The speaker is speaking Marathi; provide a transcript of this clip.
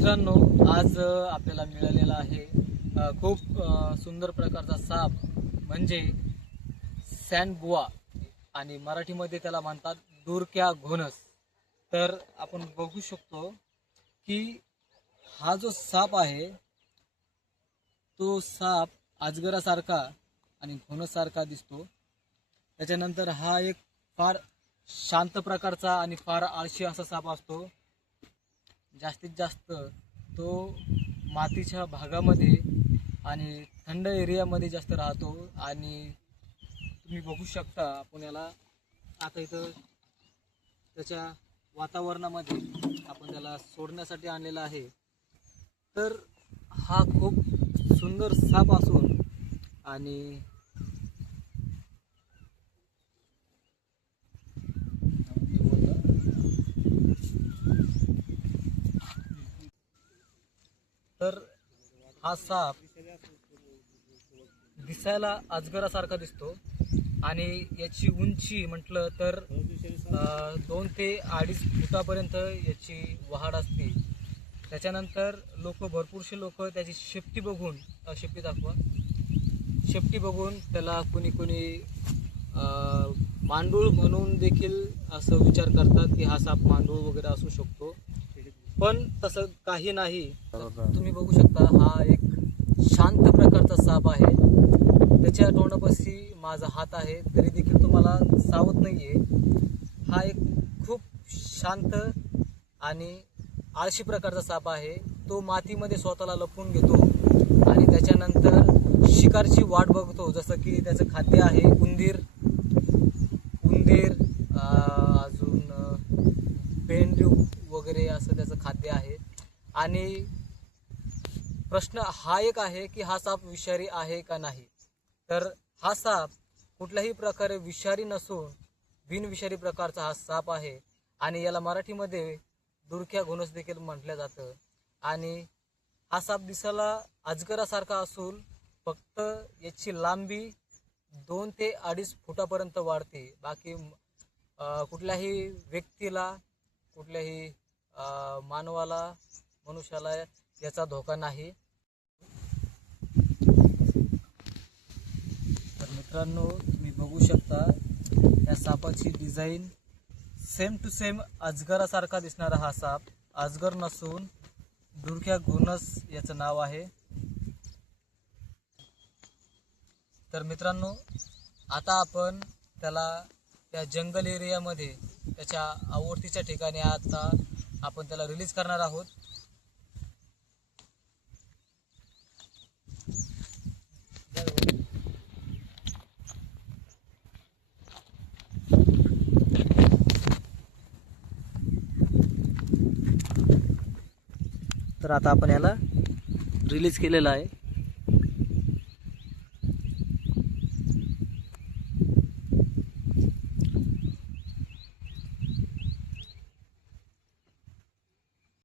मित्रांनो, आज आपल्याला मिळालेला आहे खूप सुंदर प्रकारचा साप, म्हणजे सँडबुआ आणि मराठीमध्ये त्याला म्हणतात दुरक्या घोणस. तर आपण बघू शकतो की हा जो साप आहे तो साप अजगरासारखा आणि घोणसारखा दिसतो. त्याच्यानंतर हा एक फार शांत प्रकारचा आणि फार आळशी असा साप असतो. जास्तीत जास्त तो मातीच्या भागामध्ये आणि थंड एरियामध्ये जास्त राहतो. आणि तुम्ही बघू शकता, आपण याला आता इथं त्याच्या वातावरणामध्ये आपण त्याला सोडण्यासाठी आणलेला आहे. तर हा खूप सुंदर साप असून आणि तर हा साप दिसायला अजगरासारखा दिसतो आणि याची उंची म्हटलं तर 2 ते 2.5 फुटापर्यंत याची वहाड असते. त्याच्यानंतर भरपूरसे लोक त्याची शेपटी बघून शेपटी दाखवा शेपटी बघून त्याला कोणी मांडूळ म्हणून देखील असं विचार करतात की हा साप मांडूळ वगैरे असू शकतो, पण तसं काही नाही. तुम्ही बघू शकता, हा एक शांत प्रकारचा साप आहे. त्याच्या तोंडापाशी माझा हात आहे तरी देखील तुम्हाला सावत नाहीये. हा एक खूप शांत आणि आळशी प्रकारचा साप आहे. तो मातीमध्ये स्वतःला लपवून घेतो आणि त्याच्यानंतर शिकारची वाट बघतो. जसं की त्याचं खाद्य आहे उंदीर, अजून पेंडू वगैरे असं त्याचं खाद्य आहे. आणि प्रश्न हा एक आहे की हा साप विषारी आहे का नाही. तर हा साप कुठल्याही प्रकारे विषारी नसून बिनविषारी प्रकारचा हा साप आहे आणि याला मराठीमध्ये दुरक्या घोणस देखील म्हटलं जातं. आणि हा साप दिसायला अजगरासारखा असून फक्त याची लांबी 2 ते 2.5 फुटापर्यंत वाढते. बाकी कुठल्याही व्यक्तीला, कुठल्याही मानवाला, मनुष्याला याचा धोका नाही. तर मित्रांनो, तुम्ही बघू शकता या सापाची डिझाईन सेम टू सेम अजगरासारखा दिसणारा हा साप अजगर नसून दुरक्या घोणस याचं नाव आहे. तर मित्रांनो, आता आपण त्याला त्या जंगल एरियामध्ये त्याच्या आवडतीच्या ठिकाणी आता आपण त्याला रिलीज करणार आहोत. तर आता आपण याला रिलीज केलेला आहे.